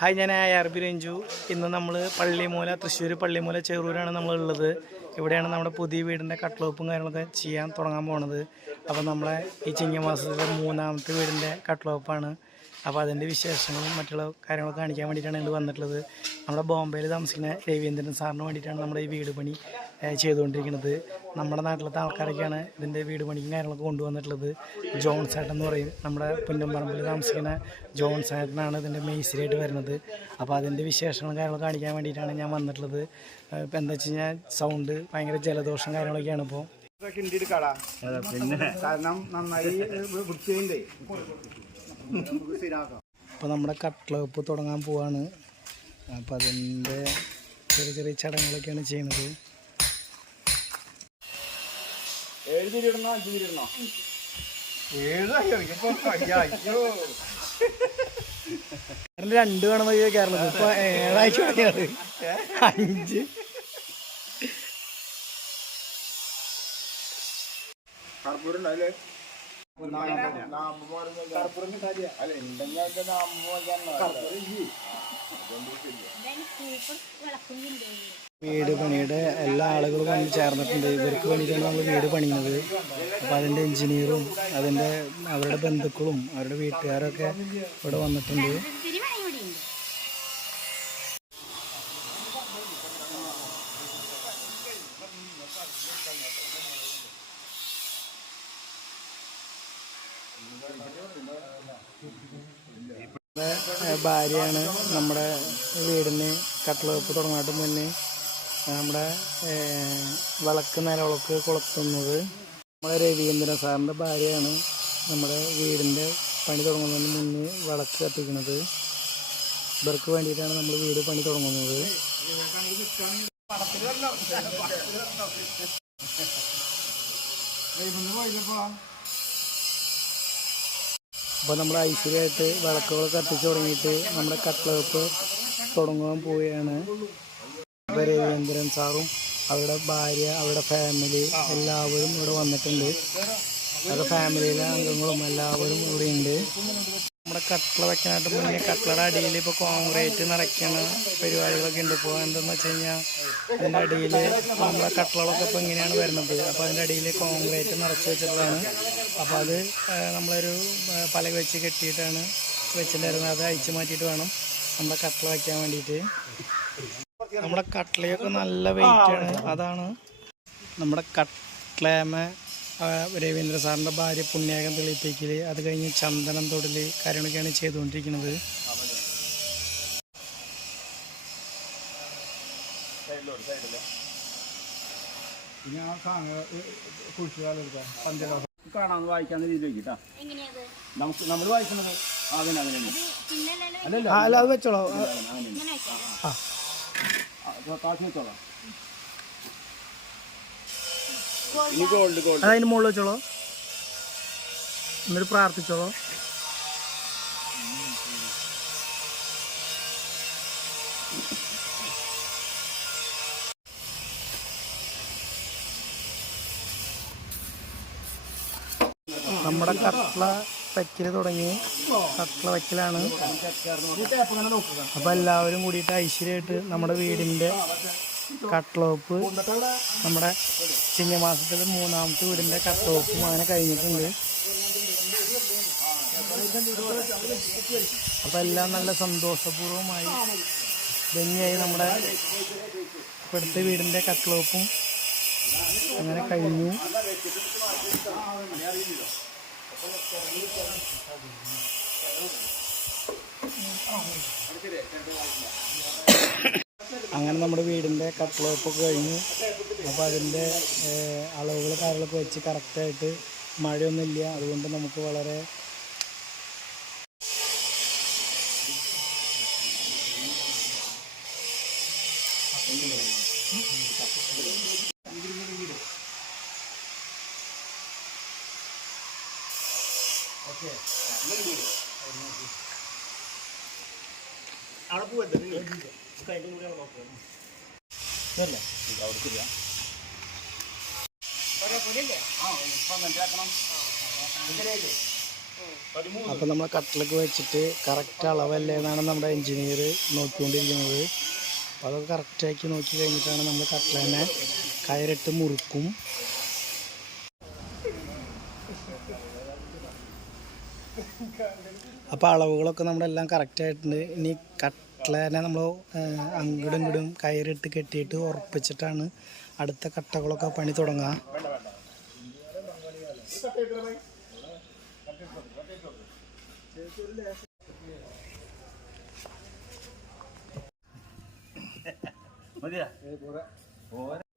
Hi ഞാൻ അറബി രഞ്ജു. ഇന്ന് നമ്മൾ പള്ളിമൂല തൃശ്ശൂർ പള്ളിമൂല ചെറൂരാണ് നമ്മളുള്ളത്. ഇവിടെയാണ് നമ്മുടെ പുതിയ വീടിന്റെ കട്ട്ലോപ്പും കാര്യങ്ങളൊക്കെ ചെയ്യാൻ തുടങ്ങാൻ പോണത്. അപ്പോൾ നമ്മളെ ഈ ചിങ്ങമാസത്തിലെ മൂന്നാമത്തെ വീടിന്റെ കട്ട്ലോപ്പാണ്. അപ്പോൾ അതിന്റെ വിശേഷങ്ങളും മറ്റുള്ള കാര്യങ്ങളൊക്കെ കാണിക്കാൻ വേണ്ടിയിട്ടാണ് ഇത് വന്നിട്ടുള്ളത്. നമ്മുടെ ബോംബെയിൽ താമസിക്കുന്ന രവീന്ദ്രൻ സാറിന് വേണ്ടിയിട്ടാണ് നമ്മുടെ ഈ വീട് പണി ചെയ്തുകൊണ്ടിരിക്കുന്നത്. നമ്മുടെ നാട്ടിലത്തെ ആൾക്കാരൊക്കെയാണ് ഇതിന്റെ വീട് പണിക്കും കാര്യങ്ങളൊക്കെ കൊണ്ടുവന്നിട്ടുള്ളത്. ജോൺ സേട്ടൻ എന്ന് പറയും. നമ്മുടെ പുന്നമ്പറമ്പിൽ താമസിക്കുന്ന ജോൺ സേട്ടനാണ് ഇതിന്റെ മേസ്തിരിയായിട്ട് വരുന്നത്. അപ്പോൾ അതിന്റെ വിശേഷങ്ങളും കാര്യങ്ങളും കാണിക്കാൻ വേണ്ടിയിട്ടാണ് ഞാൻ വന്നിട്ടുള്ളത്. ഇപ്പം എന്താ വെച്ച് കഴിഞ്ഞാൽ സൗണ്ട് ഭയങ്കര ജലദോഷം കാര്യങ്ങളൊക്കെയാണ് ഇപ്പോൾ. എടുക്കാടാ കാരണം നന്നായി വൃത്തിയുണ്ട്. അപ്പോൾ നമ്മുടെ കട്ട്ലപ്പ് തുടങ്ങാൻ പോവാണ്. അപ്പം അതിന്റെ ചെറിയ ചെറിയ ചടങ്ങുകളൊക്കെയാണ് ചെയ്യണത് ഏഴ് തിരി ഇടണോ അഞ്ച് തിരി ഇടണോ ഏഴ് ഇപ്പൊ അയ്യോ. അയ്യോ രണ്ട് വേണം കേരളത്തിൽ? ഇപ്പൊ ഏഴാഴ്ച തുടങ്ങിയത്. അഞ്ച്. കർപ്പൂരം വീട് പണിയുടെ എല്ലാ ആളുകളും വന്ന് ചേർന്നിട്ടുണ്ട്. ഇവർക്ക് വേണ്ടിയിട്ടാണ് നമ്മൾ വീട് പണിയുന്നത്. അപ്പോൾ അതിന്റെ എഞ്ചിനീയറും അതിന്റെ അവരുടെ ബന്ധുക്കളും അവരുടെ വീട്ടുകാരൊക്കെ ഇവിടെ വന്നിട്ടുണ്ട് നമ്മുടെ ഭാര്യയാണ് നമ്മുടെ വീടിന് കട്ടിളവെപ്പ് തുടങ്ങാട്ട് മുന്നേ നമ്മുടെ വിളക്ക് നിലവിളക്ക് കൊളുത്തുന്നത്. നമ്മുടെ രവീന്ദ്രൻ സാറിന്റെ ഭാര്യയാണ് നമ്മുടെ വീടിന്റെ പണി തുടങ്ങുന്നതിന് മുന്നേ വിളക്ക് കത്തിക്കുന്നത്. ഇവർക്ക് വേണ്ടിയിട്ടാണ് നമ്മൾ വീട് പണി തുടങ്ങുന്നത്. അപ്പോൾ നമ്മൾ ഐശ്വര്യമായിട്ട് വിളക്കുകൾ കത്തിച്ച് തുടങ്ങിയിട്ട് നമ്മുടെ കട്ട്ലവെപ്പ് തുടങ്ങാൻ പോവുകയാണ്. അപ്പോൾ രവീന്ദ്രൻ സാറും അവരുടെ ഭാര്യ അവരുടെ ഫാമിലി എല്ലാവരും ഇവിടെ വന്നിട്ടുണ്ട്. അവരുടെ ഫാമിലിയിലെ അംഗങ്ങളും എല്ലാവരും ഇവിടെ ഉണ്ട്. നമ്മുടെ കട്ട്ള വെക്കാനായിട്ട് മുന്നേ കട്ട്ളയുടെ അടിയിൽ ഇപ്പോൾ കോൺക്രീറ്റ് നിറയ്ക്കണ പരിപാടികളൊക്കെ ഉണ്ട്. ഇപ്പോൾ എന്താണെന്ന് വെച്ച് കഴിഞ്ഞാൽ അതിന്റെ അടിയിൽ നമ്മുടെ കട്ട്ളകളൊക്കെ ഇപ്പോൾ ഇങ്ങനെയാണ് വരുന്നത്. അപ്പോൾ അതിന്റെ അടിയിൽ കോൺക്രീറ്റ് നിറച്ച് വെച്ചിട്ടുള്ളതാണ്. അപ്പോൾ അത് നമ്മളൊരു പലക വെച്ച് കെട്ടിയിട്ടാണ് വെച്ചിട്ടുണ്ടായിരുന്നത്. അത് അഴിച്ചു മാറ്റിയിട്ട് വേണം നമ്മുടെ കട്ടിൽ വയ്ക്കാൻ വേണ്ടിയിട്ട്. നമ്മുടെ കട്ട്ലയൊക്കെ നല്ല വെയിറ്റാണ് അതാണ് നമ്മുടെ കട്ട്ലേമ രവീന്ദ്ര സാറിന്റെ ഭാര്യ പുണ്യാകം തെളിയിപ്പിക്കൽ അത് കഴിഞ്ഞ് ചന്ദനം തൊടൽ കാര്യങ്ങളൊക്കെയാണ് ചെയ്തുകൊണ്ടിരിക്കുന്നത്. പിന്നെ ആ സാധനം കുഴിച്ചുകാലെടുക്കാം പഞ്ചലോഹം കാണാന്ന് വായിക്കാന്ന് രീതിയിലേക്ക് കേട്ടാ നമുക്ക് നമ്മൾ വായിക്കുന്നത് അതിന് അങ്ങനെ അല്ലല്ലോ. അല്ല അത് വെച്ചോളൂ. കാശ് വെച്ചോളാം. ഇനി ഗോൾഡ് ഗോൾഡ്. അതിന് മുകളിൽ വെച്ചോളോ. എന്നിട്ട് പ്രാർത്ഥിച്ചോളൂ. നമ്മുടെ കട്ട്ള വയ്ക്കൽ തുടങ്ങി. കട്ട്ള വയ്ക്കലാണ്. അപ്പോൾ എല്ലാവരും കൂടിയിട്ട് ഐശ്വര്യമായിട്ട് നമ്മുടെ വീടിന്റെ കട്ട്ലോപ്പ് നമ്മുടെ ചിങ്ങമാസത്തിലെ മൂന്നാമത്തെ വീടിന്റെ കട്ട്ലോപ്പും അങ്ങനെ കഴിഞ്ഞിട്ടുണ്ട്. അപ്പോൾ എല്ലാം നല്ല സന്തോഷപൂർവമായി ഭംഗിയായി നമ്മുടെ ഇപ്പോഴത്തെ വീടിന്റെ കട്ട്ലോപ്പും അങ്ങനെ കഴിഞ്ഞു. അങ്ങനെ നമ്മുടെ വീടിന്റെ കട്ട്ലോപ്പൊക്കെ കഴിഞ്ഞു അപ്പോൾ അതിന്റെ അളവുകൾ കാര്യങ്ങളൊക്കെ വെച്ച് കറക്റ്റായിട്ട് മഴയൊന്നുമില്ല. അതുകൊണ്ട് നമുക്ക് വളരെ ഇതിലേക്ക് അപ്പോൾ നമ്മൾ കട്ടിലൊക്കെ വെച്ചിട്ട് കറക്റ്റ് അളവല്ലേ എന്നാണ് നമ്മുടെ എഞ്ചിനീയർ നോക്കിക്കൊണ്ടിരിക്കുന്നത്. അപ്പോൾ അതൊക്കെ കറക്റ്റാക്കി നോക്കി കഴിഞ്ഞിട്ടാണ് നമ്മൾ കട്ടിലേനെ കയറിട്ട് മുറുക്കും. അപ്പോൾ അളവുകളൊക്കെ നമ്മുടെ എല്ലാം കറക്റ്റ് ആയിട്ടുണ്ട്. ഇനി കട്ട്ലേനെ നമ്മൾ അങ്ങടും ഇങ്ങടും കയറിട്ട് കെട്ടിയിട്ട് ഉറപ്പിച്ചിട്ടാണ് അടുത്ത കട്ടകളൊക്കെ പണി തുടങ്ങുക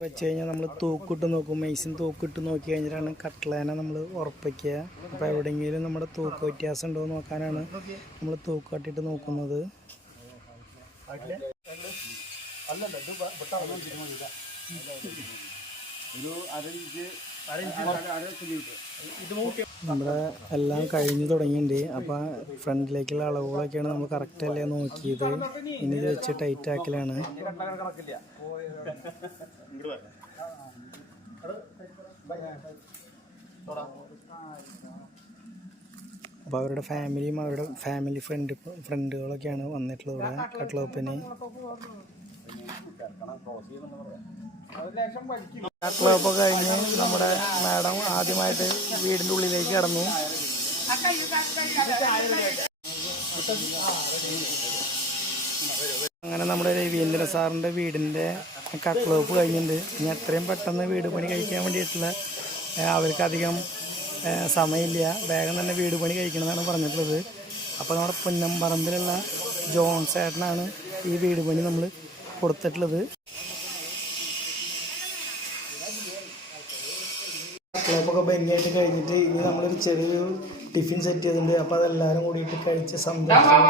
വെച്ച് കഴിഞ്ഞാൽ നമ്മൾ തൂക്കിട്ട് നോക്കും. മെയ്സിൻ തൂക്കിട്ട് നോക്കി കഴിഞ്ഞിട്ടാണ് കട്ട്ലേനെ നമ്മൾ ഉറപ്പിക്കുക. അപ്പോൾ എവിടെയെങ്കിലും നമ്മുടെ തൂക്ക് വ്യത്യാസം ഉണ്ടോ എന്ന് നോക്കാനാണ് നമ്മൾ തൂക്ക് കട്ടിയിട്ട് നോക്കുന്നത്. ഒരു അരഞ്ച് അരഞ്ച് ഇത് നോക്കി നമ്മുടെ എല്ലാം കഴിഞ്ഞു തുടങ്ങിയിട്ടുണ്ട്. അപ്പോൾ ഫ്രണ്ടിലേക്കുള്ള അളവുകളൊക്കെയാണ് നമ്മൾ കറക്റ്റ് അല്ലേ നോക്കിയത്. ഇനി ഇത് വെച്ച് ടൈറ്റ് ആക്കലാണ്. അപ്പോൾ അവരുടെ ഫാമിലിയും അവരുടെ ഫാമിലി ഫ്രണ്ട് ഫ്രണ്ടുകളൊക്കെയാണ് വന്നിട്ടുള്ളത് ഇവിടെ കട്ട്ലോപ്പിന് കട്ട്ലോപ്പ് കഴിഞ്ഞ് നമ്മുടെ മാഡം ആദ്യമായിട്ട് വീടിന്റെ ഉള്ളിലേക്ക് ഇറങ്ങി അങ്ങനെ നമ്മുടെ രവീന്ദ്ര സാറിന്റെ വീടിന്റെ കട്ട്ലോപ്പ് കഴിഞ്ഞിട്ടുണ്ട്. ഇനി എത്രയും പെട്ടെന്ന് വീട് പണി കഴിക്കാൻ വേണ്ടിയിട്ടുള്ള അവർക്കധികം സമയമില്ല. വേഗം തന്നെ വീട് പണി കഴിക്കണമെന്നാണ് പറഞ്ഞിട്ടുള്ളത്. അപ്പോൾ നമ്മുടെ പുന്നമ്പറമ്പിലുള്ള ജോൺ ചേട്ടനാണ് ഈ വീട് പണി നമ്മൾ കൊടുത്തിട്ടുള്ളത്. ക്ലബൊക്കെ ഭംഗിയായിട്ട് കഴിഞ്ഞിട്ട് ഇനി നമ്മളൊരു ചെറിയൊരു ടിഫിൻ സെറ്റ് ചെയ്തിട്ടുണ്ട്. അപ്പോൾ അതെല്ലാവരും കൂടിയിട്ട് കഴിച്ച് സന്തോഷം